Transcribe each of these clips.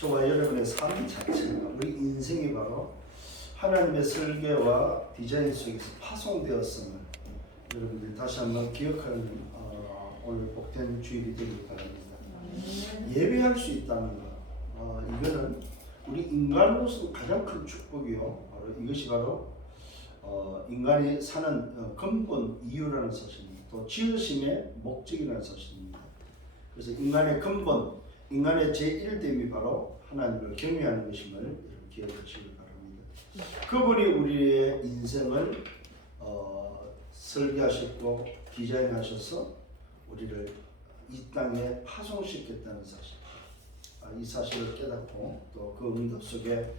저와 여러분의 삶 자체가 우리 인생이 바로 하나님의 설계와 디자인 속에서 파송되었음을 여러분들이 다시 한번 기억하는 오늘 복된 주일이 되길 바랍니다. 예배할 수 있다는 것, 이거는 우리 인간으로서 가장 큰 축복이요. 이것이 바로 인간이 사는 근본 이유라는 사실입니다. 또 지으심의 목적이라는 사실입니다. 그래서 인간의 근본, 인간의 제1됨이 바로 하나님을 경외하는 것임을 기억하시기 바랍니다. 그분이 우리의 인생을 설계하셨고 디자인하셔서 우리를 이 땅에 파송시켰다는 사실, 이 사실을 깨닫고 또 그 응답 속에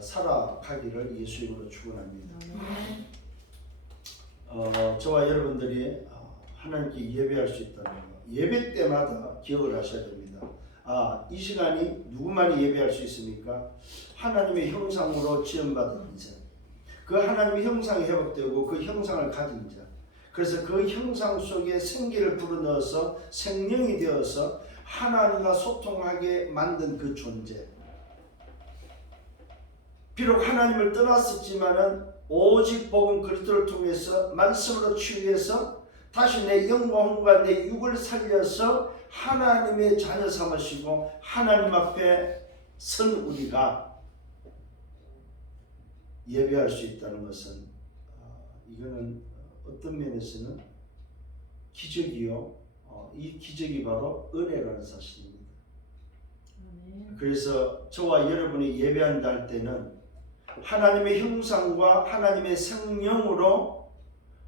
살아가기를 예수 이름으로 축원합니다. 저와 여러분들이 하나님께 예배할 수 있다는 것, 예배 때마다 기억을 하셔야 됩니다. 이 시간이 누구만이 예배할 수 있습니까? 하나님의 형상으로 지음받은 인생, 그 하나님의 형상이 회복되고 그 형상을 가진 자, 그래서 그 형상 속에 생기를 불어넣어서 생명이 되어서 하나님과 소통하게 만든 그 존재. 비록 하나님을 떠났었지만은 오직 복음 그리스도를 통해서 말씀으로 치유해서 다시 내 영광과 내 육을 살려서 하나님의 자녀 삼으시고 하나님 앞에 선 우리가 예배할 수 있다는 것은 이거는 어떤 면에서는 기적이요. 이 기적이 바로 은혜라는 사실입니다. 그래서 저와 여러분이 예배한다 할 때는 하나님의 형상과 하나님의 생명으로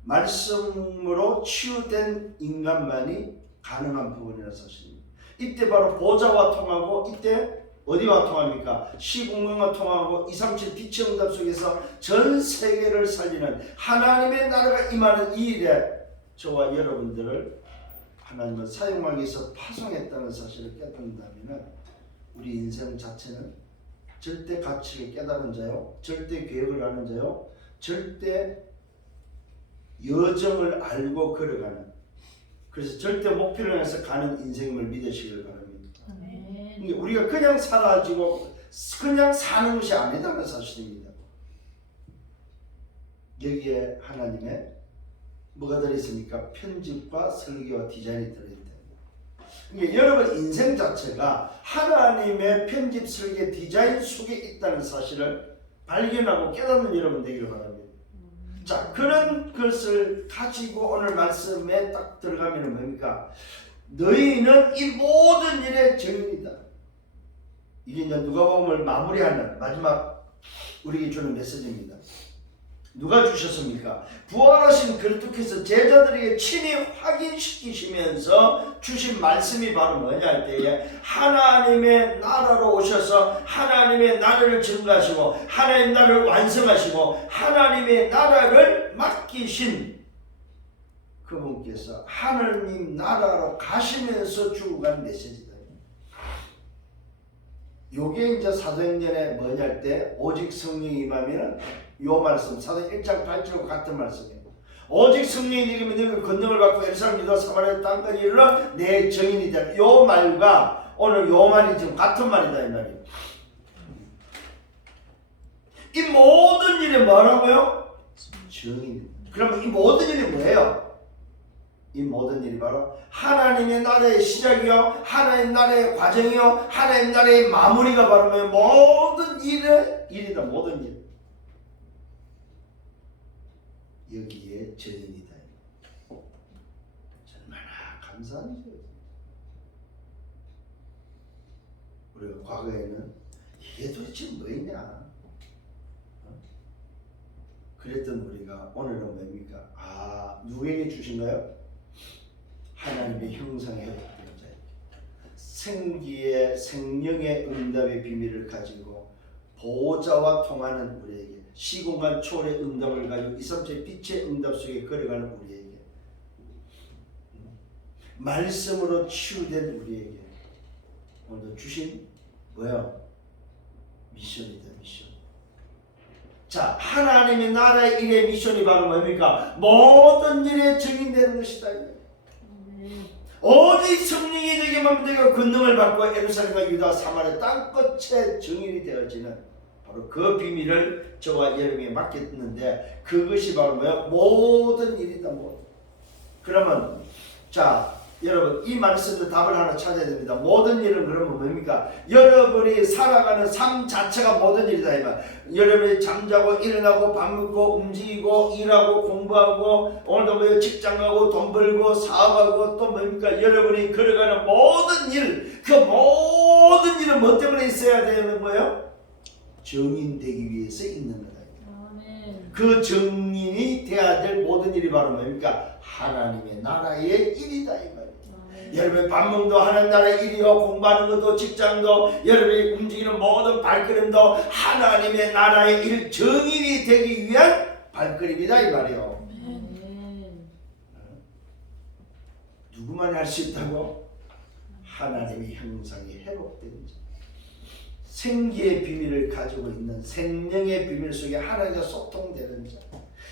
말씀으로 치유된 인간만이 가능한 부분이라는 사실입니다. 이때 바로 보좌와 통하고 이때 어디와 통합니까? 시공간과 통하고 237 빛의 응답 속에서 전 세계를 살리는 하나님의 나라가 임하는 이 일에 저와 여러분들을 하나님은 사용하기 위해서 파송했다는 사실을 깨닫는다면 우리 인생 자체는 절대 가치를 깨달은 자요, 절대 계획을 하는 자요, 절대 여정을 알고 걸어가는, 그래서 절대 목표를 향해서 가는 인생임을 믿으시길 바랍니다. 우리가 그냥 살아지고 그냥 사는 것이 아니다는 사실입니다. 여기에 하나님의 뭐가 들어있습니까? 편집과 설계와 디자인이 들어있다. 그러니까 여러분 인생 자체가 하나님의 편집, 설계, 디자인 속에 있다는 사실을 발견하고 깨닫는 여러분 되기를 바랍니다. 자, 그런 것을 가지고 오늘 말씀에 딱 들어가면 뭡니까? 너희는 이 모든 일의 증인이다. 이게 이제 누가복음을 마무리하는 마지막 우리에게 주는 메시지입니다. 누가 주셨습니까? 부활하신 그리스도께서 제자들에게 친히 확인시키시면서 주신 말씀이 바로 뭐냐 할 때에 하나님의 나라로 오셔서 하나님의 나라를 증거하시고 하나님의 나라를 완성하시고 하나님의 나라를 맡기신 그분께서 하나님 나라로 가시면서 주고 간 메시지다. 요게 이제 사도행전에 뭐냐 할 때 오직 성령이 임하면 요 말씀 사도행 1장 8절과 같은 말씀이에요. 오직 성령이 내게 너희가 권능을 받고 예루살렘 유다 사마리아 땅까지 이르러 내 증인이 되라. 요 말과 오늘 요 말이 지금 같은 말이다 이 말이에요. 이 모든 일이 뭐라고요? 증인. 그러면 이 모든 일이 뭐예요? 이 모든 일이 바로 하나님의 나라의 시작이요, 하나님의 나라의 과정이요, 하나님의 나라의 마무리가 바로 모든 일의 일이다. 모든 일. 여기에 증인이다. 얼마나 감사한 일이에요. 우리가 과거에는 이게 도대체 뭐냐? 그랬던 우리가 오늘은 뭡니까? 누구에게 주신가요? 하나님의 형상에 회복된 자에게 생기의 생명의 응답의 비밀을 가지고 보호자와 통하는 우리에게 시공간 초월의 응답을 가지고 237 빛의 응답 속에 걸어가는 우리에게 말씀으로 치유된 우리에게 오늘도 주신 뭐야? 미션이다. 미션. 자, 하나님의 나라의 일의 미션이 바로 뭡니까? 모든 일에 증인되는 것이다. 오직 성령이 되게만 내가 권능을 받고 예루살렘과 유다 사마리아 땅끝에 증인이 되어지는 바로 그 비밀을 저와 여러분에게 맡겼는데 그것이 바로 뭐야? 모든 일이다. 그러면 자 여러분 이 말씀의 답을 하나 찾아야 됩니다. 모든 일은 그러면 뭡니까? 여러분이 살아가는 삶 자체가 모든 일이다 이 말. 여러분이 잠자고 일어나고 밥 먹고 움직이고 일하고 공부하고 오늘도 뭐 직장 가고 돈 벌고 사업하고 또 뭡니까? 여러분이 걸어가는 모든 일, 그 모든 일은 뭐 때문에 있어야 되는 거예요? 정인되기 위해서 있는 거다. 그 정인이 돼야 될 모든 일이 바로 뭡니까? 하나님의 나라의 일이다 이 말이에요. 여러분의 밥 먹는 하나님 나라의 일이요, 공부하는 것도 직장도 여러분이 움직이는 모든 발걸음도 하나님의 나라의 일 정인이 되기 위한 발걸음이다 이 말이에요. 누구만이 할 수 있다고? 하나님의 형상이 회복된 자, 생기의 비밀을 가지고 있는 생명의 비밀 속에 하나님과 소통되는 자,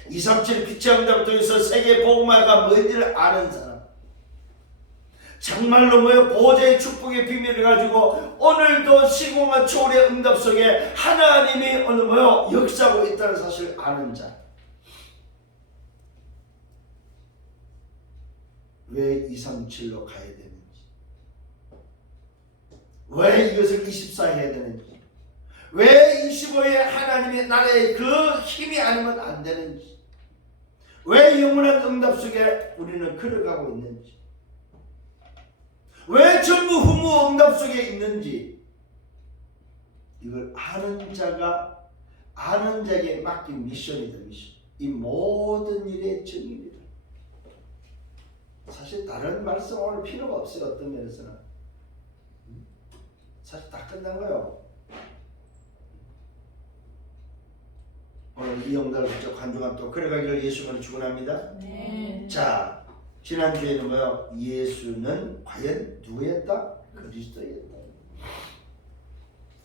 237 빛의 응답을 통해서 세계 복음화가 뭔지를 아는 사람, 정말로 뭐요? 보좌의 축복의 비밀을 가지고 오늘도 시공한 초월의 응답 속에 하나님이 어느 뭐요? 역사하고 있다는 사실을 아는 자. 왜 237로 가야 되는지, 왜 이것을 24 해야 되는지, 왜 25에 하나님의 나라의 그 힘이 아니면 안 되는지, 왜 영원한 응답 속에 우리는 걸어가고 있는지, 왜 전부 후무 응답 속에 있는지, 이걸 아는 자가 아는 자에게 맡긴 미션이다. 미션. 이 모든 일의 정의입니다. 사실 다른 말씀 오늘 필요가 없어요. 어떤 면에서는 사실 다 끝난 거예요. 오늘 이 영달을 붙잡고 한 주간 또 걸어가기를 예수님을 축원합니다. 네. 자, 지난주에는 뭐요? 예수는 과연 누구였다? 그리스도였다.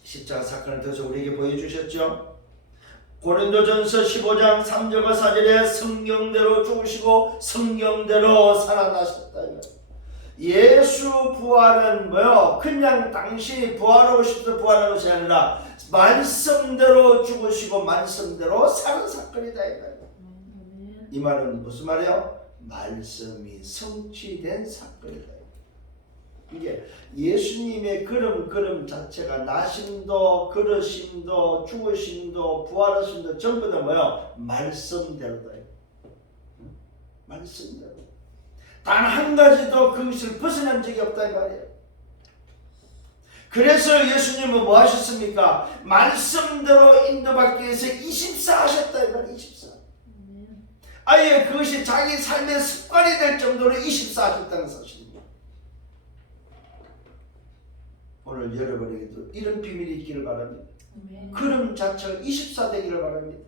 십자가 사건을 통해서 우리에게 보여주셨죠. 고린도전서 15장 3절과 4절에 성경대로 죽으시고 성경대로 살아나셨다. 예수 부활은 뭐요? 그냥 당신이 부활하고 싶어서 부활한 것이 아니라 말씀대로 죽으시고 말씀대로 사는 사건이다. 이 말은 무슨 말이에요? 말씀이 성취된 사건이다. 이게 예수님의 걸음 자체가 나심도 걸으심도 죽으심도 부활하심도 전부 다 뭐야? 말씀대로다. 말씀대로. 단 한 가지도 그것을 벗어난 적이 없다 이 말이에요. 그래서 예수님은 뭐 하셨습니까? 말씀대로 인도받기 위해서 24 하셨다 이 말이에요. 24. 아예 그것이 자기 삶의 습관이 될 정도로 24 하셨다는 사실입니다. 오늘 여러분에게도 이런 비밀이 있기를 바랍니다. 걸음 자체가 24 되기를 바랍니다.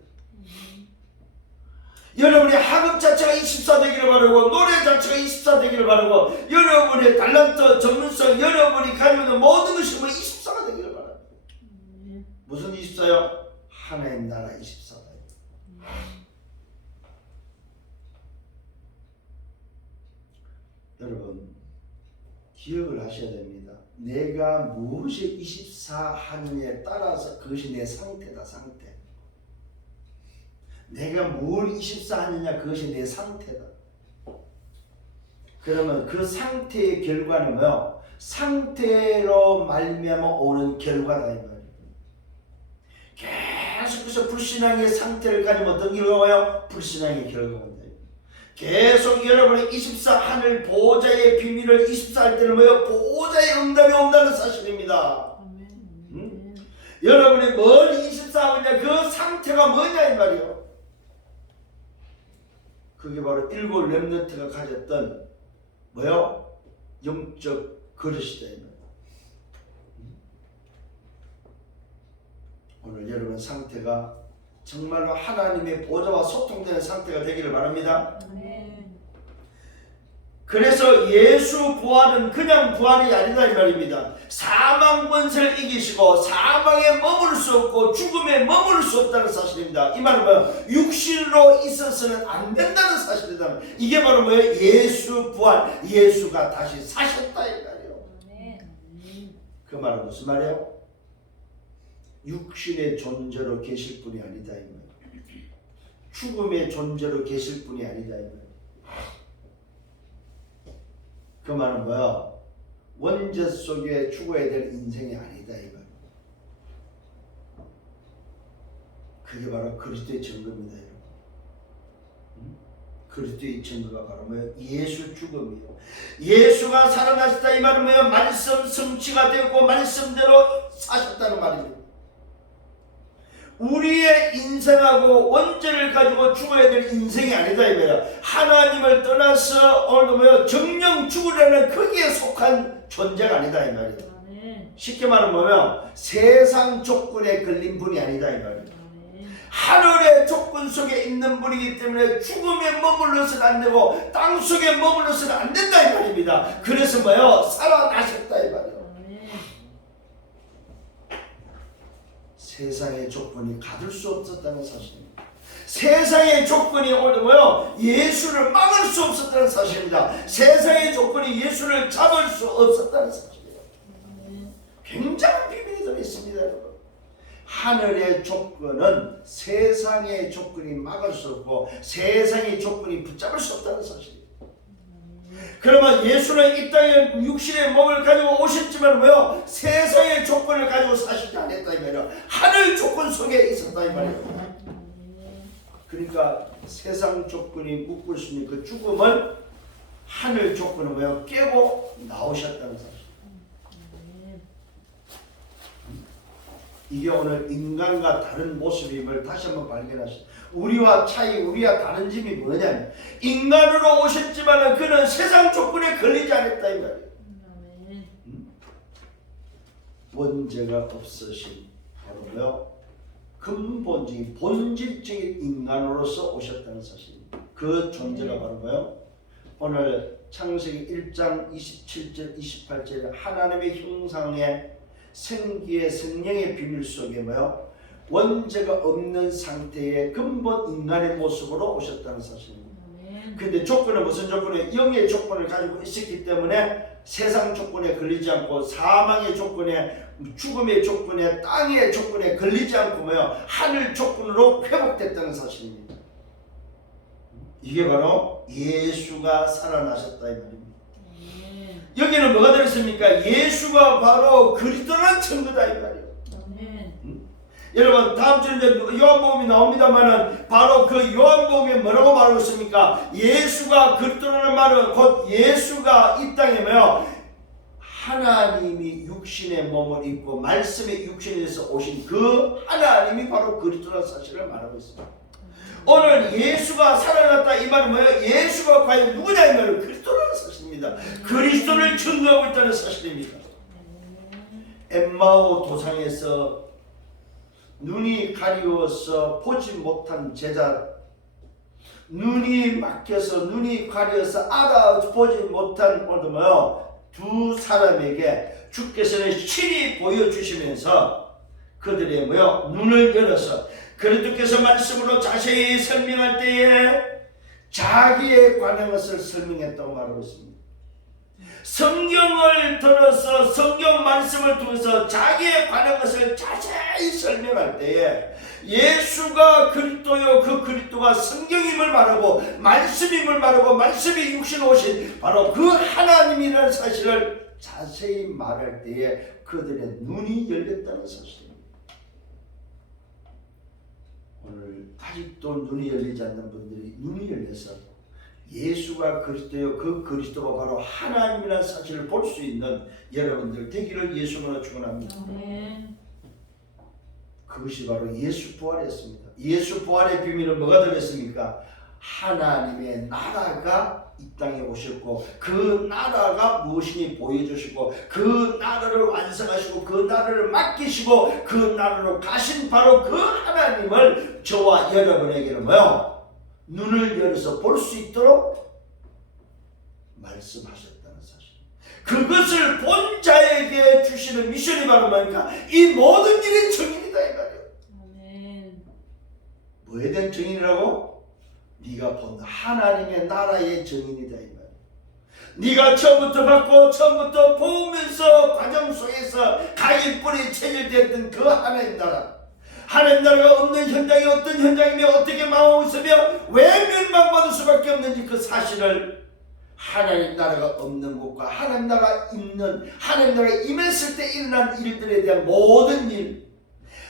여러분의 학업 자체가 24 되기를 바라고, 노래 자체가 24 되기를 바라고, 여러분의 달란트, 전문성, 여러분이 가지고 있는 모든 것이 24가 되기를 바랍니다. 무슨 24요? 하나님 나라 24다. 여러분 기억을 하셔야 됩니다. 내가 무엇이 24 하느냐에 따라서 그것이 내 상태다. 상태. 내가 뭘 24 하느냐 그것이 내 상태다. 그러면 그 상태의 결과는 뭐요? 상태로 말미암아 오는 결과다 이 말이에요. 계속해서 불신앙의 상태를 가지면 어떤 결과가 와요? 불신앙의 결과가 온다. 계속 여러분의 24 하늘 보호자의 비밀을 24 할 때는 뭐예요? 보호자의 응답이 온다는 사실입니다. 여러분이 뭘 24 하느냐 그 상태가 뭐냐 이 말이에요. 그게 바로 일곱 렘넌트가 가졌던 뭐요? 영적 그릇이다 이 말이에요. 오늘 여러분 상태가 정말로 하나님의 보좌와 소통되는 상태가 되기를 바랍니다. 그래서 예수 부활은 그냥 부활이 아니다 이 말입니다. 사망 권세를 이기시고 사망에 머물 수 없고 죽음에 머물 수 없다는 사실입니다. 이 말은 뭐예요? 육신으로 있어서는 안 된다는 사실이다. 이게 바로 뭐예요? 예수 부활, 예수가 다시 사셨다 이 말이에요. 그 말은 무슨 말이에요? 육신의 존재로 계실 분이 아니다 이 말이에요. 죽음의 존재로 계실 분이 아니다 이 말이에요. 그 말은 뭐야? 원죄 속에 죽어야 될 인생이 아니다 이 말. 그게 바로 그리스도의 증거입니다, 여러분. 그리스도의 증거가 바로 뭐예요? 예수 죽음이에요. 예수가 살아나셨다 이 말은 뭐예요? 말씀 성취가 되고 말씀대로 사셨다는 말입니다. 우리의 인생하고 원죄를 가지고 죽어야 될 인생이 아니다 이 말이에요. 하나님을 떠나서 오늘 뭐예요? 정령 죽으려는 거기에 속한 존재가 아니다 이 말이에요. 쉽게 말하면 뭐예요? 세상 조건에 걸린 분이 아니다 이 말이에요. 하늘의 조건 속에 있는 분이기 때문에 죽음에 머물러서는 안 되고 땅 속에 머물러서는 안 된다 이 말입니다. 그래서 뭐예요? 살아나셨다 이 말이에요. 세상의 조건이 가둘 수 없었다는 사실입니다. 세상의 조건이 오늘 뭐요? 예수를 막을 수 없었다는 사실입니다. 세상의 조건이 예수를 잡을 수 없었다는 사실이에요. 굉장한 비밀이 들어있습니다, 여러분. 하늘의 조건은 세상의 조건이 막을 수 없고 세상의 조건이 붙잡을 수 없다는 사실이에요. 그러면 예수는 이 땅에 육신의 몸을 가지고 오셨지만 뭐요? 세상의 조건을 가지고 사시지 않았다 이 말이에요. 하늘 조건 속에 있었다 이 말이에요. 그러니까 세상 조건이 묶을 수 있는 그 죽음을 하늘 조건을 뭐요? 깨고 나오셨다는 사실. 이게 오늘 인간과 다른 모습임을 다시 한번 발견하시죠. 우리와 다른 점이 뭐냐면 인간으로 오셨지만 그는 세상 조건에 걸리지 않았다 이 말이에요. 원죄가 없으신 바로 뭐요? 근본적인 본질적인 인간으로서 오셨다는 사실입니다. 그 존재가 바로 뭐요? 오늘 창세기 1장 27절 28절 하나님의 형상의 생기의 성령의 비밀 속에 뭐요? 원죄가 없는 상태의 근본 인간의 모습으로 오셨다는 사실입니다. 그런데 조건은 무슨 조건이에요? 영의 조건을 가지고 있었기 때문에 세상 조건에 걸리지 않고 사망의 조건에 죽음의 조건에 땅의 조건에 걸리지 않고 뭐요? 하늘 조건으로 회복됐다는 사실입니다. 이게 바로 예수가 살아나셨다 이 말입니다. 여기는 뭐가 들었습니까? 예수가 바로 그리스도라는 증거다 이 말이에요. 여러분 다음 주에 요한복음이 나옵니다만은 바로 그 요한복음에 뭐라고 말하고 있습니까? 예수가 그리스도라는 말은 곧 예수가 이 땅에 뭐요? 하나님이 육신의 몸을 입고 말씀의 육신에서 오신 그 하나님이 바로 그리스도라는 사실을 말하고 있습니다. 오늘 예수가 살아났다 이 말은 뭐예요? 예수가 과연 누구냐 이 말은 그리스도라는 사실입니다. 그리스도를 증거하고 있다는 사실입니다. 엠마오 도상에서 눈이 가리워서 보지 못한 제자, 눈이 막혀서 눈이 가려서 알아보지 못한 두 사람에게 주께서는 친히 보여주시면서 그들의 눈을 열어서 그리스도께서 말씀으로 자세히 설명할 때에 자기에 관한 것을 설명했다고 말하고 있습니다. 성경을 들어서 성경 말씀을 통해서 자기에 관한 것을 자세히 설명할 때에 예수가 그리스도요 그 그리스도가 성경임을 말하고 말씀임을 말하고 말씀이 육신 오신 바로 그 하나님이라는 사실을 자세히 말할 때에 그들의 눈이 열렸다는 사실입니다. 오늘 아직도 눈이 열리지 않는 분들이 눈이 열려서 예수가 그리스도요 그 그리스도가 바로 하나님이라는 사실을 볼 수 있는 여러분들 되기를 예수님으로 축원합니다. 그것이 바로 예수 부활이었습니다. 예수 부활의 비밀은 뭐가 들었습니까? 하나님의 나라가 이 땅에 오셨고 그 나라가 무엇이니 보여주시고 그 나라를 완성하시고 그 나라를 맡기시고 그 나라로 가신 바로 그 하나님을 저와 여러분에게는 눈을 열어서 볼 수 있도록 말씀하셨다는 사실. 그것을 본 자에게 주시는 미션이 바로 뭡니까? 이 모든 일의 증인이다 이 말이에요. 아멘. 뭐에 대한 증인이라고? 네가 본 하나님의 나라의 증인이다 이 말이에요. 네가 처음부터 받고 처음부터 보면서 과정 속에서 가인 뿌리 체질됐던 그 하나님 나라, 하나님 나라가 없는 현장이 어떤 현장이며 어떻게 망하고 있으며 왜 멸망받을 수밖에 없는지 그 사실을 하나님 나라가 없는 곳과 하나님 나라가 있는, 하나님 나라가 임했을 때 일어난 일들에 대한 모든 일,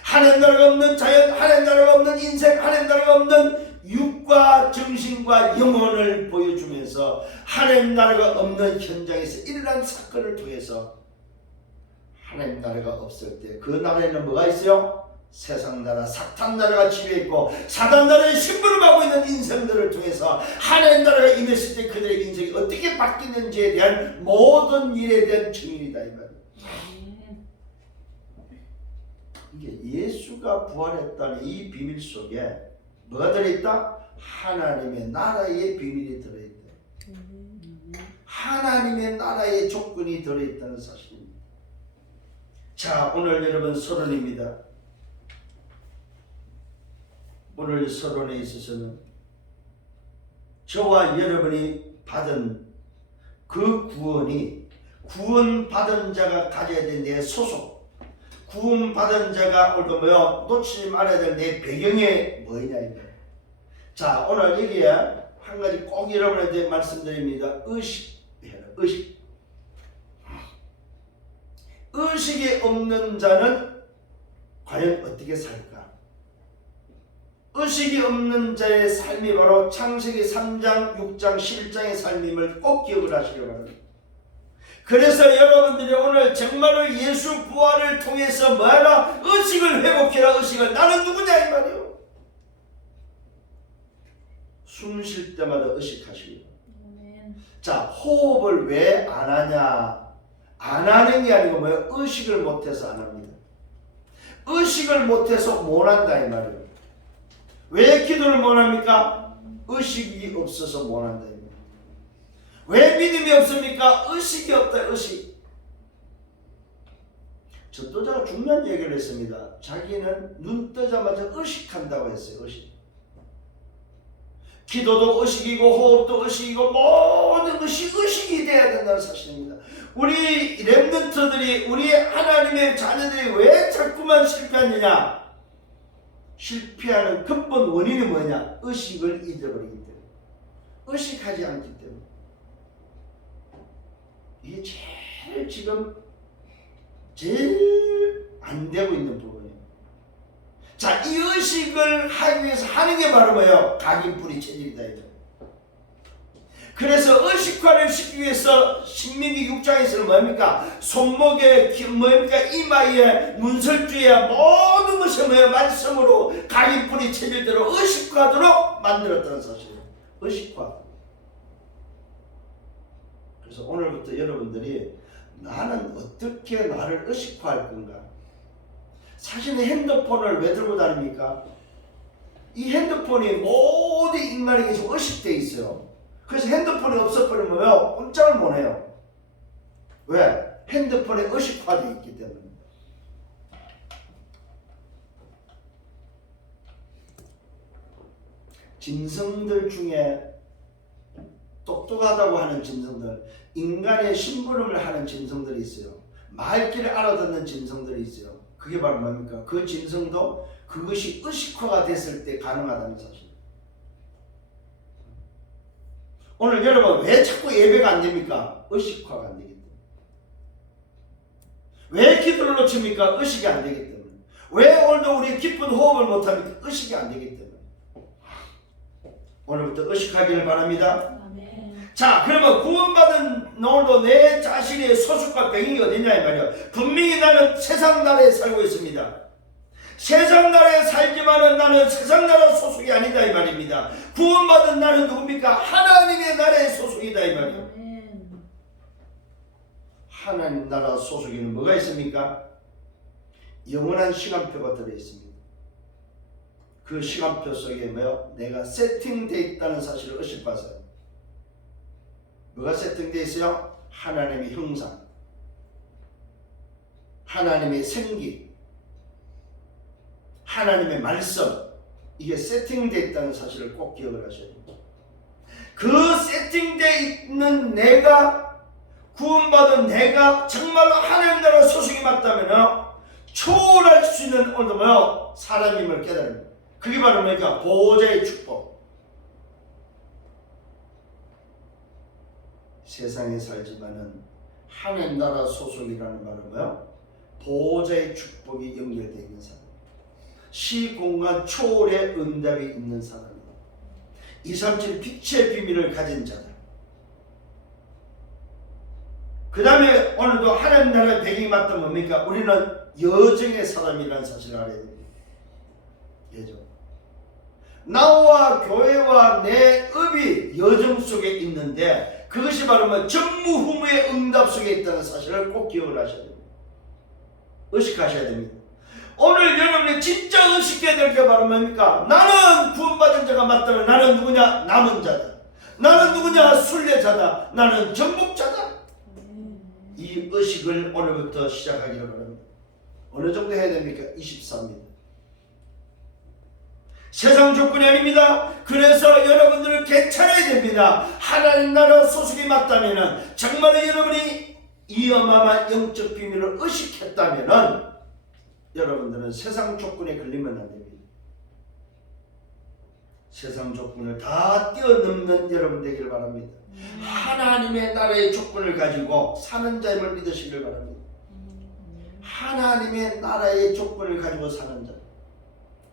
하나님 나라가 없는 자연, 하나님 나라가 없는 인생, 하나님 나라가 없는 육과 정신과 영혼을 보여주면서 하나님 나라가 없는 현장에서 일어난 사건을 통해서 하나님 나라가 없을 때 그 나라에는 뭐가 있어요? 세상 나라, 사탄 나라가 지배했고 사단 나라의 심부름하고 있는 인생들을 통해서 하나님 나라가 임했을 때 그들의 인생이 어떻게 바뀌는지에 대한 모든 일에 대한 증인이다 이 말이에요. 이게 예수가 부활했다는 이 비밀 속에 뭐가 들어있다? 하나님의 나라의 비밀이 들어있다. 하나님의 나라의 조건이 들어있다는 사실입니다. 자, 오늘 여러분 서론입니다. 오늘 서론에 있어서는 저와 여러분이 받은 그 구원이 구원받은 자가 가져야 될 내 소속, 구원받은 자가 오늘도 뭐요? 놓치지 말아야 될 내 배경이 뭐냐 이거. 자, 오늘 여기에 한 가지 꼭 여러분한테 말씀드립니다. 의식이 없는 자는 과연 어떻게 살까? 의식이 없는 자의 삶이 바로 창세기 3장, 6장, 11장의 삶임을 꼭 기억을 하시기 바랍니다. 그래서 여러분들이 오늘 정말로 예수 부활을 통해서 뭐하라? 의식을 회복해라. 의식을. 나는 누구냐 이 말이요. 숨 쉴 때마다 의식하시기 바랍니다. 자, 호흡을 왜 안 하냐? 안 하는 게 아니고 뭐예요? 의식을 못해서 안 합니다. 의식을 못해서 못 한다 이 말이에요. 왜 기도를 못 합니까? 의식이 없어서 못 한다. 왜 믿음이 없습니까? 의식이 없다. 의식. 전도자가 중요한 얘기를 했습니다. 자기는 눈 뜨자마자 의식한다고 했어요. 의식. 기도도 의식이고 호흡도 의식이고 모든 것이 의식이 돼야 된다는 사실입니다. 우리 렘넌트들이, 우리 하나님의 자녀들이 왜 자꾸만 실패하느냐? 실패하는 근본 원인이 뭐냐? 의식을 잊어버리기 때문에. 의식하지 않기 때문에. 이게 제일 안 되고 있는 부분이에요. 자, 이 의식을 하기 위해서 하는 게 바로 뭐예요? 각인뿌리 체질이다. 그래서 의식화를 시키기 위해서 신명기 6장에서는 뭡니까? 손목에, 뭡니까? 이마에, 문설주에 모든 것을 뭐예요? 말씀으로 각인뿌리 체질대로 의식화하도록 만들었다는 사실이에요. 의식화. 그래서 오늘부터 여러분들이 나는 어떻게 나를 의식화할 건가? 사실 핸드폰을 왜 들고 다닙니까? 이 핸드폰이 모든 인간에게 지금 의식되어 있어요. 그래서 핸드폰이 없어버리면 꼼짝을 못해요. 왜? 핸드폰에 의식화되어 있기 때문에. 짐승들 중에 똑똑하다고 하는 짐승들, 인간의 심부름을 하는 짐승들이 있어요. 말귀를 알아듣는 짐승들이 있어요. 그게 바로 뭡니까? 그 짐승도 그것이 의식화가 됐을 때 가능하다는 사실. 오늘 여러분 왜 자꾸 예배가 안 됩니까? 의식화가 안 되기 때문에. 왜 기도를 놓칩니까? 의식이 안 되기 때문에. 왜 오늘도 우리 깊은 호흡을 못합니까? 의식이 안 되기 때문에. 오늘부터 의식하기를 바랍니다. 자, 그러면 구원받은 오늘도 내 자신의 소속과 배경이 어디냐 이 말이야. 분명히 나는 세상 나라에 살고 있습니다. 세상 나라에 살지만은 나는 세상 나라 소속이 아니다 이 말입니다. 구원받은 나는 누굽니까? 하나님의 나라의 소속이다 이 말이야. 하나님 나라 소속에는 뭐가 있습니까? 영원한 시간표가 들어있습니다. 그 시간표 속에 뭐요? 내가 세팅되어 있다는 사실을 의식하세요. 뭐가 세팅되어 있어요? 하나님의 형상, 하나님의 생기, 하나님의 말씀, 이게 세팅되어 있다는 사실을 꼭 기억을 하셔야 됩니다. 그 세팅되어 있는 내가, 구원받은 내가 정말로 하나님 나라 소속이 맞다면 초월할 수 있는 오늘 뭐요? 사람임을 깨달습니다. 그게 바로 뭐니까 보호자의 축복. 세상에 살지만은 하나님 나라 소속이라는 말은 뭐요? 보호자의 축복이 연결되어 있는 사람, 시공간 초월의 응답이 있는 사람이다. 237 빛의 비밀을 가진 자다. 그 다음에 오늘도 하나님 나라의 배경이 맞다면 뭡니까? 우리는 여정의 사람이라는 사실을 알아야 됩니다. 여정. 나와 교회와 내 업이 여정 속에 있는데 그것이 바로 뭐 전무후무의 응답 속에 있다는 사실을 꼭 기억을 하셔야 됩니다. 의식하셔야 됩니다. 오늘 여러분이 진짜 의식해야 될 게 바로 뭡니까? 나는 구원받은 자가 맞다면 나는 누구냐? 남은 자다. 나는 누구냐? 순례자다. 나는 정복자다. 이 의식을 오늘부터 시작하기를 바랍니다. 어느 정도 해야 됩니까? 24입니다. 세상 조건이 아닙니다. 그래서 여러분들은 괜찮아야 됩니다. 하나님 나라 소속이 맞다면, 정말로 여러분이 이 어마어마한 영적 비밀을 의식했다면 여러분들은 세상 조건에 걸리면 안 됩니다. 세상 조건을 다 뛰어넘는 여러분 되기를 바랍니다. 하나님의 나라의 조건을 가지고 사는 자임을 믿으시길 바랍니다. 하나님의 나라의 조건을 가지고 사는 자.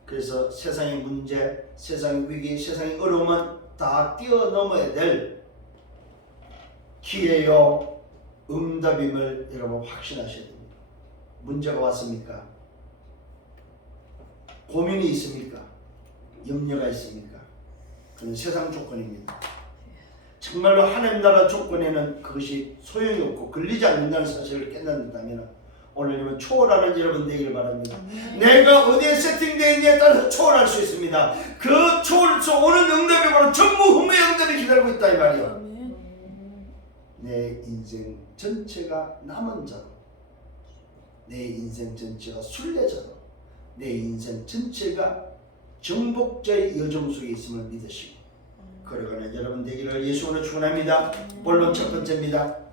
그래서 세상의 문제, 세상의 위기, 세상의 어려움은 다 뛰어넘어야 될 기회요, 응답임을 여러분 확신하셔야 됩니다. 문제가 왔습니까? 고민이 있습니까? 염려가 있습니까? 그건 세상 조건입니다. 정말로 하나님 나라 조건에는 그것이 소용이 없고 걸리지 않는다는 사실을 깨닫는다면 오늘 초월하는 여러분 되기를 바랍니다. 내가 어디에 세팅되어 있느냐에 따라서 초월할 수 있습니다. 그 초월에서 오는 응답이 바로 전무후무의 응답이 기다리고 있다 이 말이에요. 내 인생 전체가 남은 자로, 내 인생 전체가 순례자로, 내 인생 전체가 정복자의 여정 속에 있음을 믿으시고 걸어가는 여러분 되기를 예수로 축원합니다. 본론 첫 번째입니다.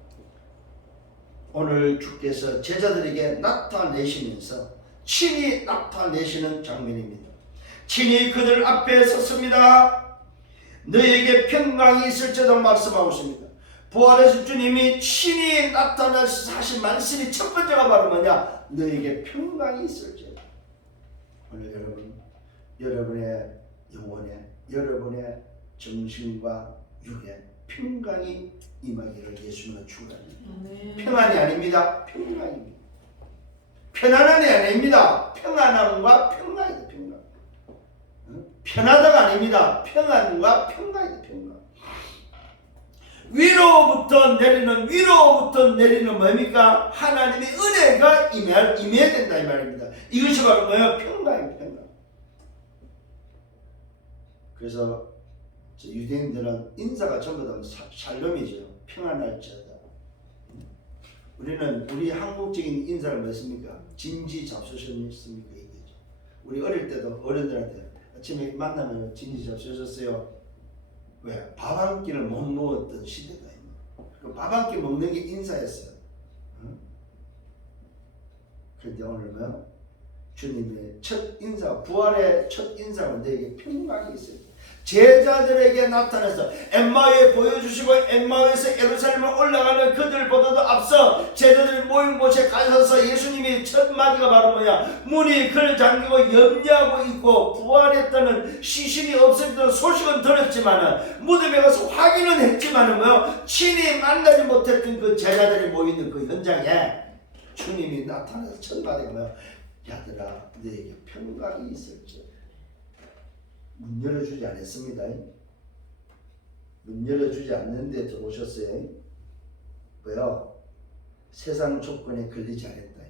오늘 주께서 제자들에게 나타내시면서 친히 나타내시는 장면입니다. 친히 그들 앞에 섰습니다. 너에게 평강이 있을지라도 말씀하고 있습니다. 부활하신 주님이 친히 나타나셔서 하신 말씀이 첫 번째가 바로 뭐냐? 너에게 평강이 있을지라도. 오늘 여러분의 영혼에, 여러분의 정신과 육에 평강이 임하기를 예수님은 축원합니다. 평안이 아닙니다. 평강입니다. 편안함이 아닙니다. 평안함과 평강이다. 평강. 편하다가 아닙니다. 평안과 평강이다. 평강. 위로부터 내리는 뭡니까? 하나님의 은혜가 임해야 된다 이 말입니다. 이것이 바로 뭐예요? 평강입니다. 평강. 그래서 유대인들은 인사가 전부 다 샬롬이죠. 평안할지어다. 우리 한국적인 인사를 뭐 했습니까? 진지잡수셨습니까? 얘기죠. 우리 어릴 때도 어른들한테 아침에 만나면 진지잡수셨어요. 왜? 밥 한 끼를 못 먹었던 시대가 있는. 밥 한 끼 먹는 게 인사였어요. 그런데 오늘 뭐 주님의 첫 인사, 부활의 첫 인사가 너에게 평강이 있어요. 제자들에게 나타나서 엠마오에 보여주시고 엠마오에서 예루살렘에 올라가는 그들보다도 앞서 제자들이 모인 곳에 가셔서 예수님이 첫 마디가 바로 뭐냐? 문이 그를 잠기고 염려하고 있고 부활했다는 시신이 없어졌다는 소식은 들었지만 무덤에 가서 확인은 했지만 뭐요? 친히 만나지 못했던 그 제자들이 모이는 그 현장에 주님이 나타나서 첫 마디가 뭐야? 야들아 너에게 평강이 있을지. 문 열어주지 않았습니다. 문 열어주지 않는데 들어오셨어요. 왜요? 세상 조건에 걸리지 않았다.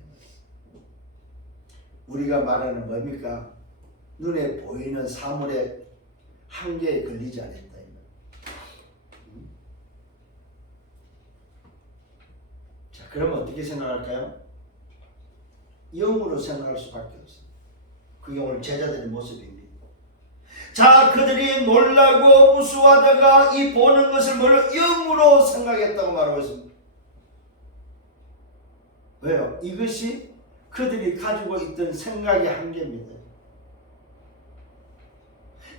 우리가 말하는 뭡니까? 눈에 보이는 사물의 한계에 걸리지 않았다. 그러면 어떻게 생각할까요? 영으로 생각할 수밖에 없어요. 그게 오늘 제자들의 모습입니다. 자, 그들이 놀라고 무수하다가 이 보는 것을 뭘로? 영으로 생각했다고 말하고 있습니다. 왜요? 이것이 그들이 가지고 있던 생각의 한계입니다.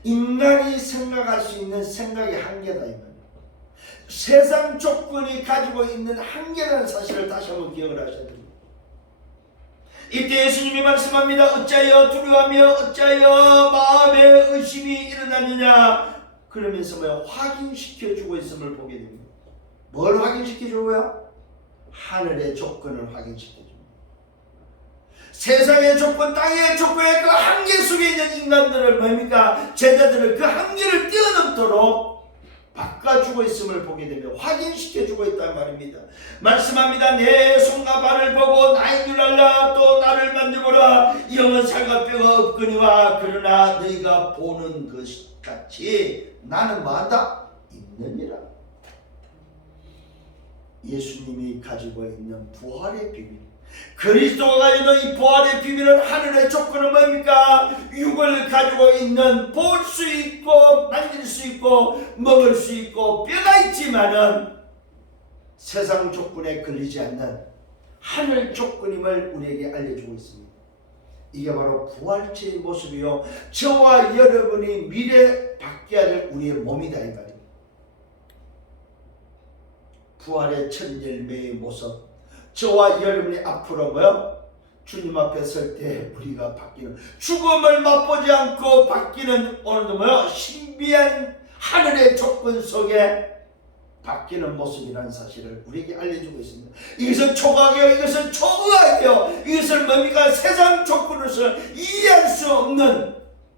인간이 생각할 수 있는 생각의 한계다 이 말이에요. 세상 조건이 가지고 있는 한계라는 사실을 다시 한번 기억을 하셔야 됩니다. 이때 예수님이 말씀합니다. 어찌하여 두려워하며 어찌하여 마음에 의심이 일어나느냐. 그러면서 뭐야? 확인시켜주고 있음을 보게 됩니다. 뭘 확인시켜주고요? 하늘의 조건을 확인시켜줍니다. 세상의 조건, 땅의 조건의 그 한계 속에 있는 인간들을 뭡니까? 제자들을 그 한계를 뛰어넘도록 바꿔주고 있음을 보게 되면 확인시켜주고 있단 말입니다. 말씀합니다. 내 손과 발을 보고 나인 줄 알라. 또 나를 만져보라. 영은 살과 뼈가 없거니와 그러나 너희가 보는 것 같이 나는 뭐한다? 있느니라. 예수님이 가지고 있는 부활의 비밀, 그리스도가 가지고 있는 이 부활의 비밀은 하늘의 조건은 뭡니까? 육을 가지고 있는 볼 수 있고 만질 수 있고 먹을 수 있고 뼈가 있지만은 세상 조건에 걸리지 않는 하늘 조건임을 우리에게 알려주고 있습니다. 이게 바로 부활체의 모습이요, 저와 여러분이 미래 바뀌어야 될 우리의 몸이다 이 말입니다. 부활의 첫 열매의 모습, 저와 여러분이 앞으로 뭐요? 주님 앞에 설 때 우리가 바뀌는, 죽음을 맛보지 않고 바뀌는 오늘도 뭐요? 신비한 하늘의 조건 속에 바뀌는 모습이라는 사실을 우리에게 알려주고 있습니다. 이것은 초과학이요, 이것은 초의학이요, 이것을 뭡니까? 세상 조건으로서 이해할 수 없는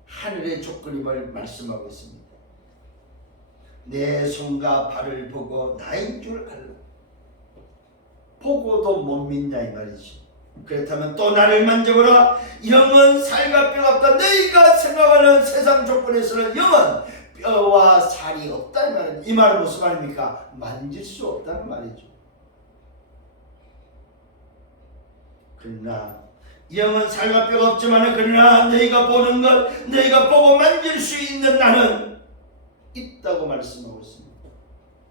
하늘의 조건임을 말씀하고 있습니다. 내 손과 발을 보고 나인 줄 알라. 보고도 못 믿냐 이 말이지. 그렇다면 또 나를 만져보라. 영은 살과 뼈가 없다. 너희가 생각하는 세상 조건에서는 영은 뼈와 살이 없다 이 말이에요. 이 말은 무슨 말입니까? 만질 수 없다는 말이죠. 그러나 영은 살과 뼈가 없지만 그러나 너희가 보는 것, 너희가 보고 만질 수 있는 나는 있다고 말씀하고 있습니다.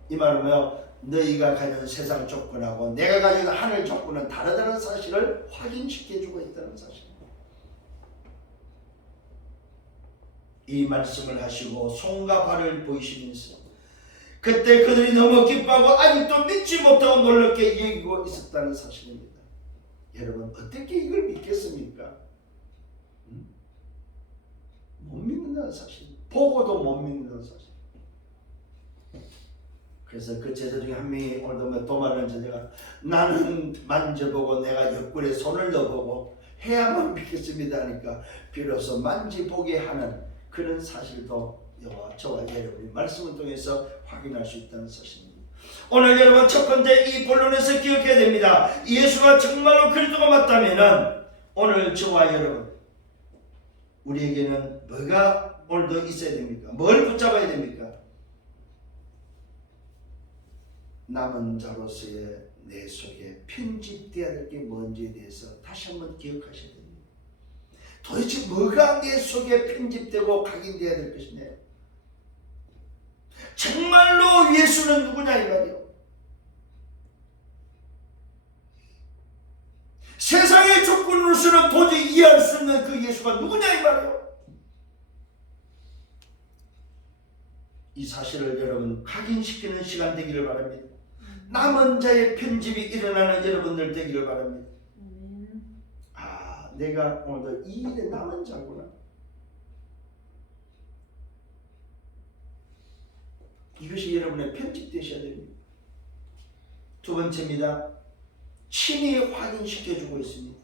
이 말은 뭐요? 너희가 가진 세상 조건하고 내가 가진 하늘 조건은 다르다는 사실을 확인시켜주고 있다는 사실입니다. 이 말씀을 하시고 손과 발을 보이시면서 그때 그들이 너무 기뻐하고 아직도 믿지 못하고 놀랍게 여기고 있었다는 사실입니다. 여러분 어떻게 이걸 믿겠습니까? 못 믿는다는 사실, 보고도 못 믿는다는 사실. 그래서 그 제자 중에 한 명이 오늘도 도말하는 제자가 나는 만져보고 내가 옆구리에 손을 넣어보고 해야만 믿겠습니다 하니까 비로소 만지보게 하는 그런 사실도 저와 여러분이 말씀을 통해서 확인할 수 있다는 사실입니다. 오늘 여러분 첫 번째 이 본론에서 기억해야 됩니다. 예수가 정말로 그리스도가 맞다면 오늘 저와 여러분 우리에게는 뭐가 오늘도 있어야 됩니까? 뭘 붙잡아야 됩니까? 남은 자로서의 내 속에 편집되어야 될 게 뭔지에 대해서 다시 한번 기억하셔야 됩니다. 도대체 뭐가 내 속에 편집되고 각인되어야 될 것이냐? 정말로 예수는 누구냐 이 말이요. 세상의 조건으로서는 도저히 이해할 수 없는 그 예수가 누구냐 이 말이요. 이 사실을 여러분 각인시키는 시간 되기를 바랍니다. 남은 자의 편집이 일어나는 여러분들 되기를 바랍니다. 아, 내가 오늘도 이 일에 남은 자구나. 이것이 여러분의 편집되셔야 됩니다. 두 번째입니다. 친히 확인시켜주고 있습니다.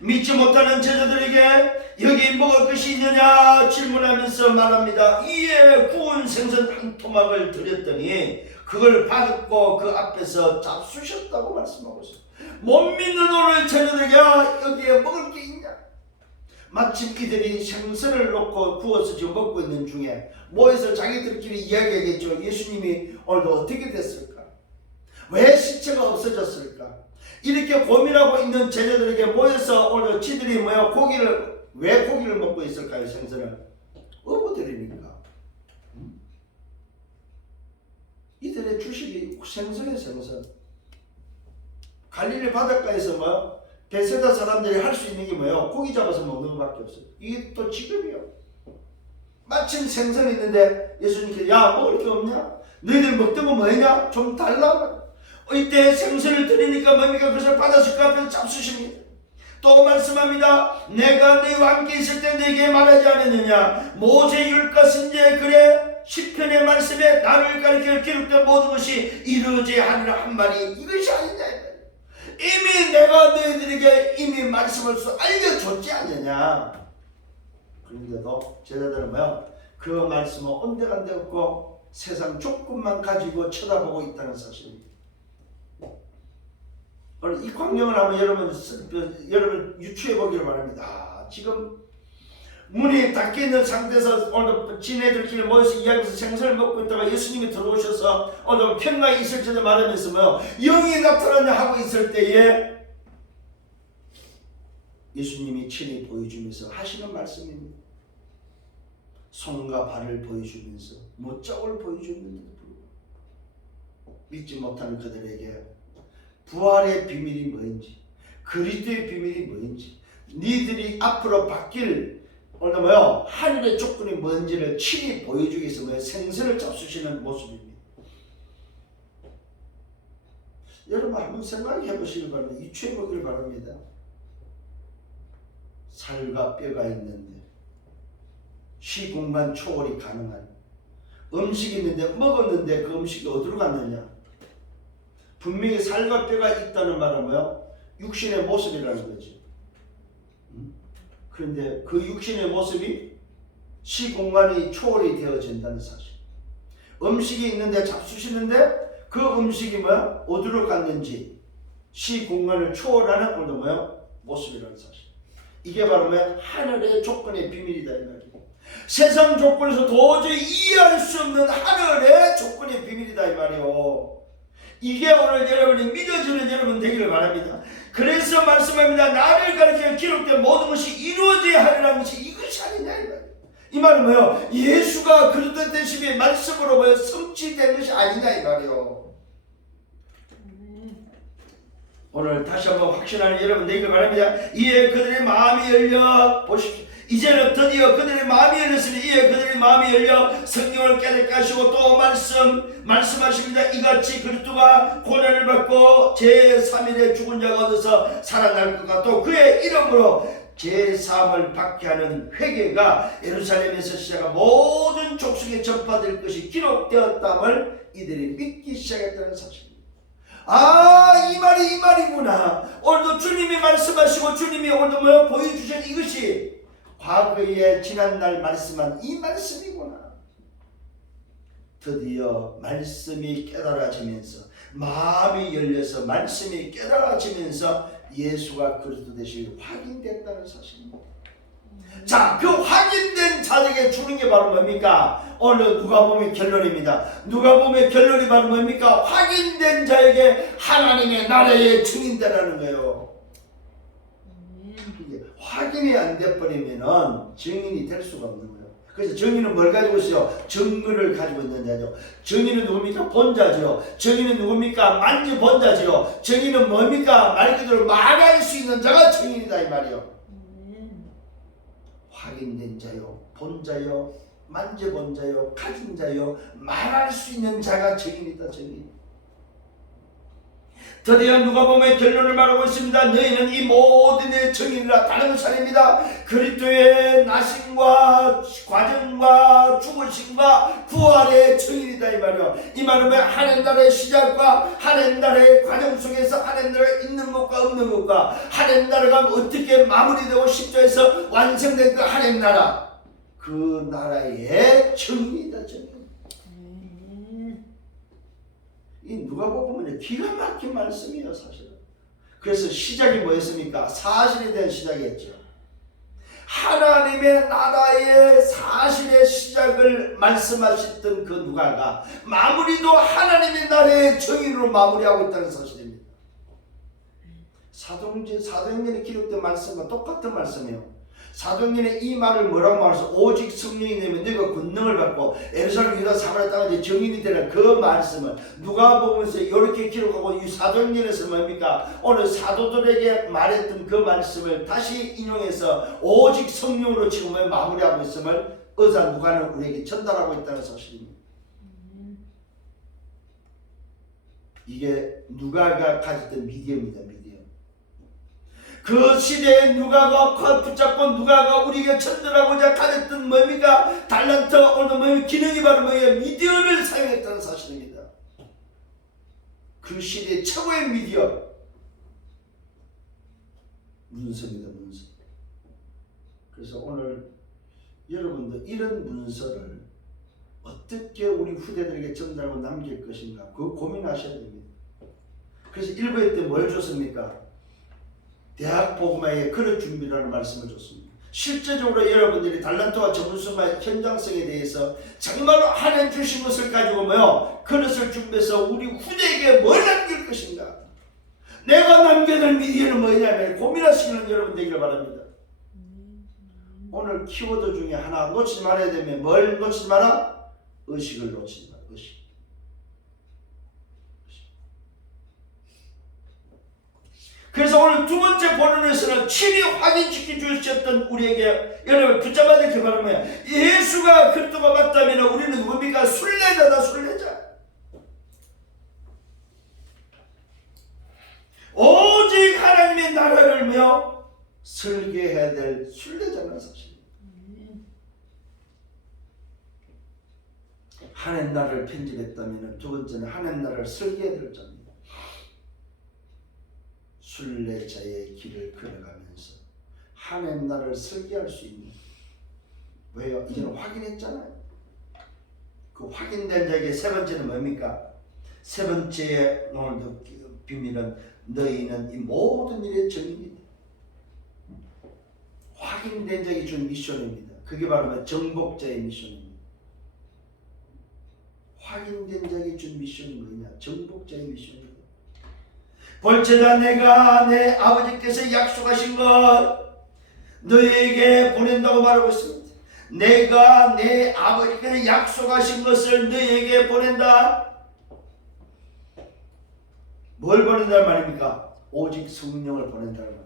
믿지 못하는 제자들에게 여기 먹을 것이 있느냐 질문하면서 말합니다. 이에 구운 생선 한 토막을 드렸더니 그걸 받고 그 앞에서 잡수셨다고 말씀하고 있어요. 못 믿는 오늘 제자들에게 여기에 먹을 게 있냐? 마침 이들이 생선을 놓고 구워서 지금 먹고 있는 중에 모여서 자기들끼리 이야기하겠죠. 예수님이 오늘도 어떻게 됐을까? 왜 시체가 없어졌을까? 이렇게 고민하고 있는 제자들에게 모여서 오늘 지들이 왜 고기를 먹고 있을까요? 생선을 어부들이니까. 이들의 주식이 생선이에요. 생선. 갈릴리 바닷가에서 베세다 사람들이 할 수 있는 게 뭐예요? 고기 잡아서 먹는 것밖에 없어요. 이게 또 직업이에요. 마침 생선이 있는데 예수님께서 야 먹을 게 없냐? 너희들 먹던 거 뭐냐? 좀 달라. 이때 생선을 드리니까 뭡니까? 그것을 받아서 그 앞에서 잡수십니다. 또 말씀합니다. 내가 너희와 함께 있을 때 너희에게 말하지 않았느냐? 모세 율과 선지자의 글에 시편의 말씀에 나를 가리켜 기록된 모든 것이 이루어져야 하리라 한 말이 이것이 아니냐. 이미 내가 너희들에게 이미 말씀을 알려줬지 않느냐. 그런데도 제자들은 그 말씀은 온데간데 없고 세상 조금만 가지고 쳐다보고 있다는 사실입니다. 오늘 이 광경을 한번 여러분 유추해 보기를 바랍니다. 지금 문이 닫혀있는 상태에서 오늘 지네들끼리 모여서 이야기해서 생선을 먹고 있다가 예수님이 들어오셔서 오늘 평강이 있을지도 말하면서 영이 나타나냐 하고 있을 때에 예수님이 친히 보여주면서 하시는 말씀입니다. 손과 발을 보여주면서 못자국을 보여주는데도 불구하고 믿지 못하는 그들에게 부활의 비밀이 뭔지, 그리스도의 비밀이 뭔지, 니들이 앞으로 바뀔 하늘의 조건이 뭔지를 친히 보여주기 위해서 생선을 잡수시는 모습입니다. 여러분 한번 생각해 보시길 바랍니다. 유추해 보기를 바랍니다. 살과 뼈가 있는데 시공간 초월이 가능한 음식이 있는데 먹었는데 그 음식이 어디로 갔느냐? 분명히 살과 뼈가 있다는 말은 육신의 모습이라는 거죠. 그런데 그 육신의 모습이 시공간이 초월이 되어진다는 사실. 음식이 있는데 잡수시는데 그 음식이 어디로 갔는지 시공간을 초월하는 모습이라는 사실. 이게 바로 하늘의 조건의 비밀이다 이 말이에요. 세상 조건에서 도저히 이해할 수 없는 하늘의 조건의 비밀이다 이 말이에요. 이게 오늘 여러분이 믿어지는 여러분 되기를 바랍니다. 그래서 말씀합니다. 나를 가리켜 기록된 모든 것이 이루어져야 하리라는 것이 이것이 아니냐 이 말이에요. 이 말은 예수가 그리스도 되심의 말씀으로 성취된 것이 아니냐 이 말이에요. 오늘 다시 한번 확신하는 여러분 되기를 바랍니다. 이에 그들의 마음이 열려 보십시오. 이제는 드디어 그들의 마음이 열렸으니 이에 그들의 마음이 열려 성경을 깨닫게 하시고 또 말씀하십니다. 이같이 그리스도가 고난을 받고 제3일에 죽은 자가 얻어서 살아날 것과 또 그의 이름으로 제3을 받게 하는 회개가 예루살렘에서 시작한 모든 족속에 전파될 것이 기록되었다을 이들이 믿기 시작했다는 사실입니다. 이 말이 이 말이구나. 오늘도 주님이 말씀하시고 주님이 오늘도 보여주신 이것이 과거에 지난날 말씀한 이 말씀이구나. 드디어 말씀이 깨달아지면서 마음이 열려서 말씀이 깨달아지면서 예수가 그리스도 되심이 확인됐다는 사실입니다. 자, 그 확인된 자에게 주는 게 바로 뭡니까? 오늘 누가복음의 결론입니다. 누가복음의 결론이 바로 뭡니까? 확인된 자에게 하나님의 나라의 증인되라는 거예요. 확인이 안 돼버리면 증인이 될 수가 없는 거예요. 그래서 증인은 뭘 가지고 있어요? 증거를 가지고 있는 자죠. 증인은 누굽니까? 본자죠. 증인은 누굽니까? 만져본 자죠. 증인은 뭡니까? 말 그대로 말할 수 있는 자가 증인이다 이 말이요. 확인된 자요, 본자요, 만져본 자요, 가진 자요, 말할 수 있는 자가 증인이다. 증인. 드디어 누가복음의 결론을 말하고 있습니다. 너희는 이 모든의 증인이라. 다른 것이 아닙니다. 그리스도의 나심과 과정과 죽으심과 부활의 증인이다 이 말이요. 이 말은 하나님 나라의 시작과 하나님 나라의 과정 속에서 하나님 나라가 있는 것과 없는 것과 하나님 나라가 어떻게 마무리되고 십자에서 완성된 그 하나님 나라, 그 나라의 증인이다. 증인. 이 누가복음은 기가 막힌 말씀이에요 사실은. 그래서 시작이 뭐였습니까? 사실에 대한 시작이었죠. 하나님의 나라의 사실의 시작을 말씀하셨던 그 누가가 마무리도 하나님의 나라의 정의로 마무리하고 있다는 사실입니다. 사도행전에 기록된 말씀과 똑같은 말씀이에요. 사도행전에 이 말을 뭐라고 말해서 오직 성령이 내면 너희가 권능을 받고 예루살렘 유다 사마리아 땅에 정인이 되는 그 말씀을 누가 보면서 이렇게 기록하고 이 사도행전에서 뭡니까? 오늘 사도들에게 말했던 그 말씀을 다시 인용해서 오직 성령으로 지금 마무리하고 있음을 의사 누가는 우리에게 전달하고 있다는 사실입니다. 이게 누가가 가졌던 미디어입니다. 미디어. 그 시대에 누가가 붙잡고 누가가 우리에게 전달하고자 가졌던 뭡니까? 달란트 오늘 뭡니까? 기능이 바로 뭐예요? 미디어를 사용했다는 사실입니다. 그 시대의 최고의 미디어 문서입니다. 문서. 그래서 오늘 여러분들 이런 문서를 어떻게 우리 후대들에게 전달하고 남길 것인가 그거 고민하셔야 됩니다. 그래서 일부에 때 뭘 줬습니까? 대학 복음화의 그릇 준비라는 말씀을 줬습니다. 실제적으로 여러분들이 달란트와 전문성과 현장성에 대해서 정말로 하나님 주신 것을 가지고 그릇을 준비해서 우리 후대에게 뭘 남길 것인가? 내가 남겨둘 미디어는 뭐냐면 고민하시는 여러분 되기를 바랍니다. 오늘 키워드 중에 하나 놓치지 말아야 되면 뭘 놓치지 마라? 의식을 놓치지 마라. 의식. 그래서 오늘 두 번째 본문에서는 친히 확인시켜 주셨던 우리에게 여러분 붙잡아야 될 게 바로 뭐야? 예수가 그리스도가 맞다면 우리는 뭡니까? 순례자다. 순례자. 오직 하나님의 나라를 설계해야 될 순례자라는 사실입니다. 하나님 나라를 편집했다면 두 번째는 하나님 나라를 설계해야 될 자입니다. 순례자의 길을 걸어가면서 하나님 나라를 설계할 수 있는 왜요? 이제는 확인했잖아요. 그 확인된 자에게 세 번째는 뭡니까? 세 번째 오늘도 비밀은 너희는 이 모든 일의 정인이다. 확인된 자에게 준 미션입니다. 그게 바로 정복자의 미션입니다. 확인된 자에게 준 미션이 뭐냐? 정복자의 미션입니다. 볼지라 내가 내 아버지께서 약속하신 것 너희에게 보낸다고 말하고 있습니다. 내가 내 아버지께서 약속하신 것을 너희에게 보낸다. 뭘 보낸다는 말입니까? 오직 성령을 보낸다는 말입니다.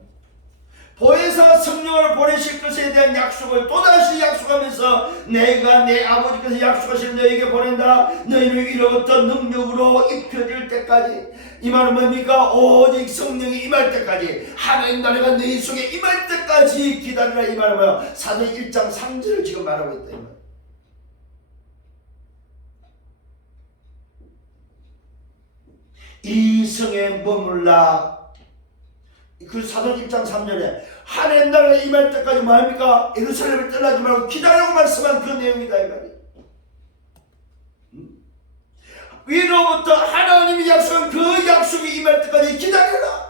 보혜사 성령을 보내실 것에 대한 약속을 또다시 약속하면서 내가 내 아버지께서 약속하신 너희에게 보낸다. 너희는 위로부터 능력으로 입혀질 때까지. 이 말은 뭡니까? 오직 성령이 임할 때까지 하나님 나라가 너희 속에 임할 때까지 기다리라. 이 말은 뭐야? 사도행 1장 3절을 지금 말하고 있다. 이 말. 이 성에 머물라. 그 사도행 1장 3절에 하나님 나라가 임할 때까지 뭐합니까? 예루살렘을 떠나지 말고 기다리라고 말씀한 그 내용이다 이 말이에요. 위로부터 하나님이 약속한 그 약속이 임할 때까지 기다려라.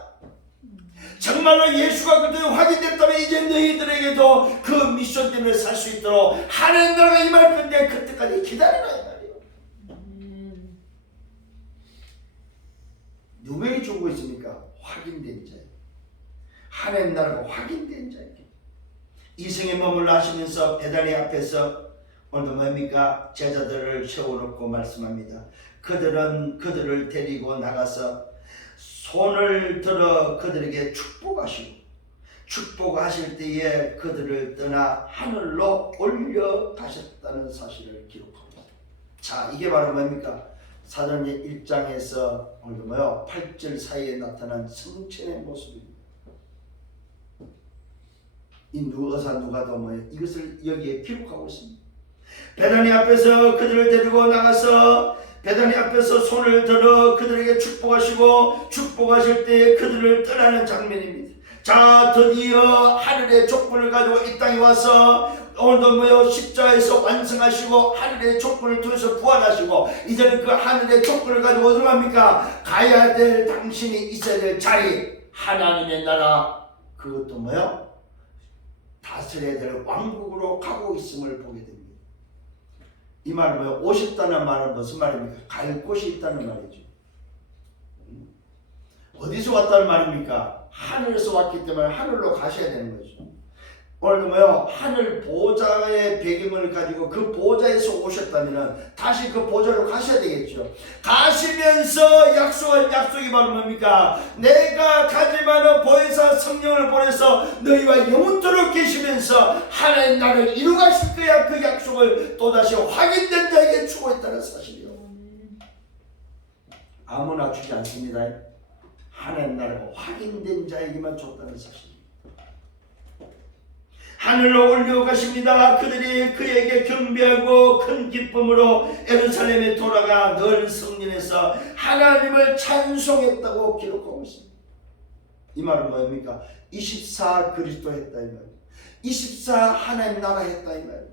정말로 예수가 그때 확인됐다면 이제 너희들에게도 그 미션 때문에 살 수 있도록 하나님 나라가 임할 건데 그때까지 기다리라 이 말이에요. 누구에게 주고 있습니까? 확인된 자예요. 하나님 나라가 확인된 자예요. 이성에 머물러 하시면서 베다니 앞에서 오늘 뭡니까? 제자들을 세워놓고 말씀합니다. 그들은 그들을 데리고 나가서 손을 들어 그들에게 축복하시고 축복하실 때에 그들을 떠나 하늘로 올려가셨다는 사실을 기록합니다. 자, 이게 바로 뭡니까? 사도행전 1장에서 오늘 8절 사이에 나타난 성천의 모습입니다. 이 누가도 이것을 여기에 기록하고 있습니다. 베다니 앞에서 그들을 데리고 나가서 베다니 앞에서 손을 들어 그들에게 축복하시고 축복하실 때 그들을 떠나는 장면입니다. 자, 드디어 하늘의 족분을 가지고 이 땅에 와서 오늘도 십자가에서 완성하시고 하늘의 족분을 통해서 부활하시고 이제는 그 하늘의 족분을 가지고 어디로 갑니까? 가야 될 당신이 있어야 될 자리 하나님의 나라 그것도 다스려야 될 왕국으로 가고 있음을 보게 됩니다. 이 말은 뭐예요? 오셨다는 말은 무슨 말입니까? 갈 곳이 있다는 말이죠. 어디서 왔다는 말입니까? 하늘에서 왔기 때문에 하늘로 가셔야 되는 거죠. 오늘도 뭐요? 하늘 보좌의 배경을 가지고 그 보좌에서 오셨다면 다시 그 보좌로 가셔야 되겠죠. 가시면서 약속한 약속이 바로 뭡니까? 내가 가지마는 보혜사 성령을 보내서 너희와 영원토록 계시면서 하나님 나라를 이루가실 거야. 그 약속을 또다시 확인된 자에게 주고 있다는 사실이요. 아무나 주지 않습니다. 하나님 나라가 확인된 자에게만 줬다는 사실입니다. 하늘로 올려가십니다. 그들이 그에게 경배하고 큰 기쁨으로 예루살렘에 돌아가 늘 성전에서 하나님을 찬송했다고 기록하고 있습니다. 이 말은 뭡니까? 24 그리스도 했다 이 말이에요. 24 하나님 나라 했다 이 말이에요.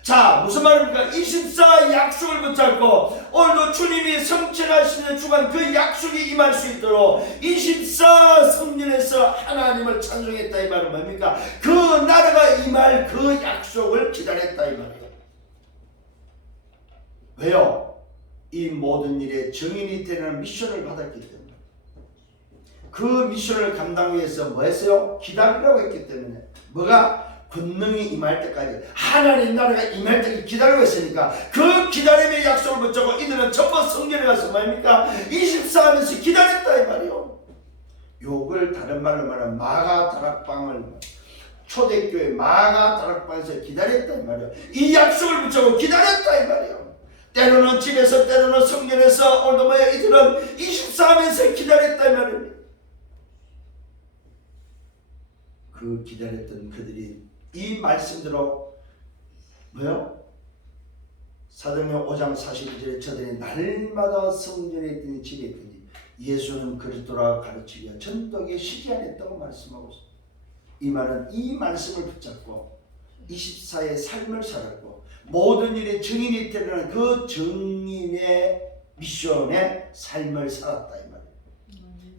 자, 무슨 말입니까? 24 약속을 붙잡고 오늘도 주님이 성취하시는 주간 그 약속이 임할 수 있도록 24 성전에서 하나님을 찬송했다 이 말은 뭡니까? 그 나라가 임할 그 약속을 기다렸다 이 말이에요. 왜요? 이 모든 일에 증인이 되는 미션을 받았기 때문에, 그 미션을 감당하기 위해서 뭐 했어요? 기다리라고 했기 때문에. 뭐가? 권능이 임할 때까지, 하나님 나라가 임할 때까지 기다리고 있으니까 그 기다림의 약속을 붙잡고 이들은 전부 성전에 가서 말입니까? 24 하면서 기다렸다 이 말이요. 욕을 다른 말로 말하면 마가 다락방을, 초대교회 마가 다락방에서 기다렸다 이 말이요. 이 약속을 붙잡고 기다렸다 이 말이요. 때로는 집에서 때로는 성전에서, 오늘도 뭐야, 이들은 24 하면서 기다렸다 이 말입니다. 그 기다렸던 그들이 이 말씀대로 뭐요? 사도행전 5장 42절에 저들이 날마다 성전에 있더니 집에 있더니 예수는 그리스도라 가르치기가 전덕에 쉬지 않았다고 말씀하고 있습니다. 이 말은 이 말씀을 붙잡고 24의 삶을 살았고 모든 일의 증인이 되려는 그 증인의 미션의 삶을 살았다 이 말이에요.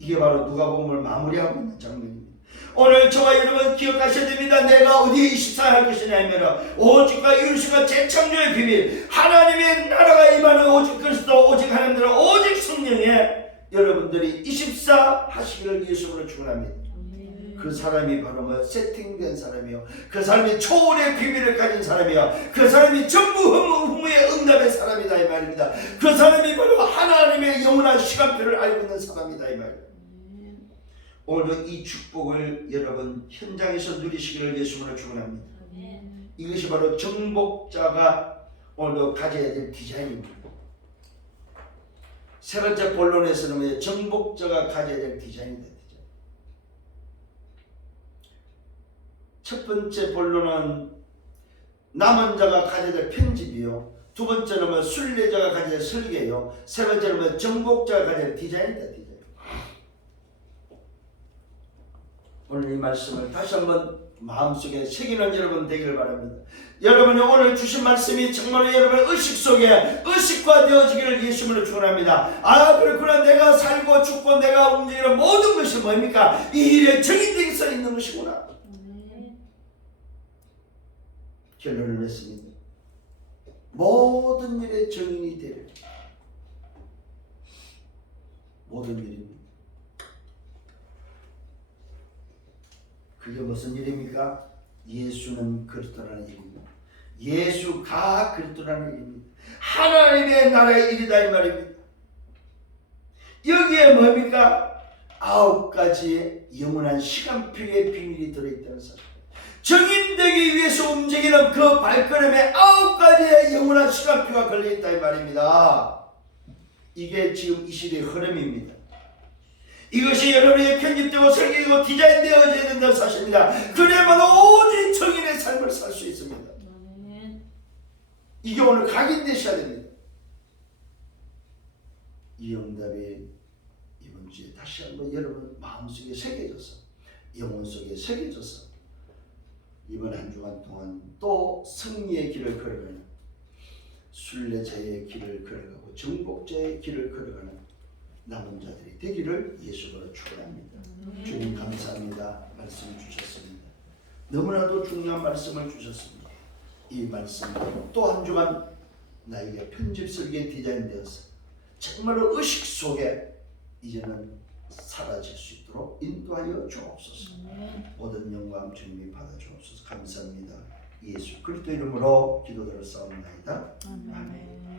이게 바로 누가복음을 마무리하고 있는 장면입니다. 오늘 저와 여러분 기억하셔야 됩니다. 내가 어디에 24 할 것이냐면 오직과 이루심과 재창조의 비밀, 하나님의 나라가 임하는 오직 그리스도, 오직 하나님 나라, 오직 성령에 여러분들이 24 하시기를 예수로 축원합니다. 그 사람이 바로 뭐 세팅된 사람이요, 그 사람이 초월의 비밀을 가진 사람이요, 그 사람이 전부 후무의 응답의 사람이다 이 말입니다. 그 사람이 바로 하나님의 영원한 시간표를 알고 있는 사람이다 이 말입니다. 오늘도 이 축복을 여러분 현장에서 누리시기를 예수님으로 축원합니다. 이것이 바로 정복자가 오늘도 가져야 될 디자인입니다. 세 번째 본론에서는 정복자가 가져야 될 디자인이다. 첫 번째 본론은 남은 자가 가져야 될 편집이요, 두 번째는 순례자가 가져야 될 설계요, 세 번째는 정복자가 가져야 될 디자인이다. 오늘 이 말씀을 다시 한번 마음속에 새기는 여러분 되기를 바랍니다. 여러분이 오늘 주신 말씀이 정말로 여러분의 의식 속에 의식화 되어지기를 예수님으로 축원합니다. 아, 그렇구나. 내가 살고 죽고 내가 움직이는 모든 것이 뭡니까? 이 일에 정의되게 써 있는 것이구나. 결론을 냈습니다. 모든 일에 정인이 되려. 모든 일입니다. 그게 무슨 일입니까? 예수는 그리스도라는 일입니다. 예수가 그리스도라는 일입니다. 하나님의 나라의 일이다 이 말입니다. 여기에 뭡니까? 9가지의 영원한 시간표의 비밀이 들어있다는 사실. 정인되기 위해서 움직이는 그 발걸음에 9가지의 영원한 시간표가 걸려있다 이 말입니다. 이게 지금 이 시대의 흐름입니다. 이것이 여러분에게 편집되고 설계되고 디자인되어져야 된다는 사실입니다. 그래야만 오직 정인의 삶을 살 수 있습니다. 이게 오늘 각인되셔야 됩니다. 이 응답이 이번 주에 다시 한번 여러분 마음속에 새겨져서, 영혼 속에 새겨져서 이번 한 주간 동안 또 승리의 길을 걸어가는, 순례자의 길을 걸어가고 정복자의 길을 걸어가는 남은 자들이 되기를 예수로 축원합니다. 주님 감사합니다. 말씀 주셨습니다. 너무나도 중요한 말씀을 주셨습니다. 이 말씀 또 한 주간 나에게 편집 설계 디자인되어서 정말로 의식 속에 이제는 사라질 수 있도록 인도하여 주옵소서. 모든 영광 주님이 받아 주옵소서. 감사합니다. 예수 그리스도 이름으로 기도드렸사옵나이다. 아멘.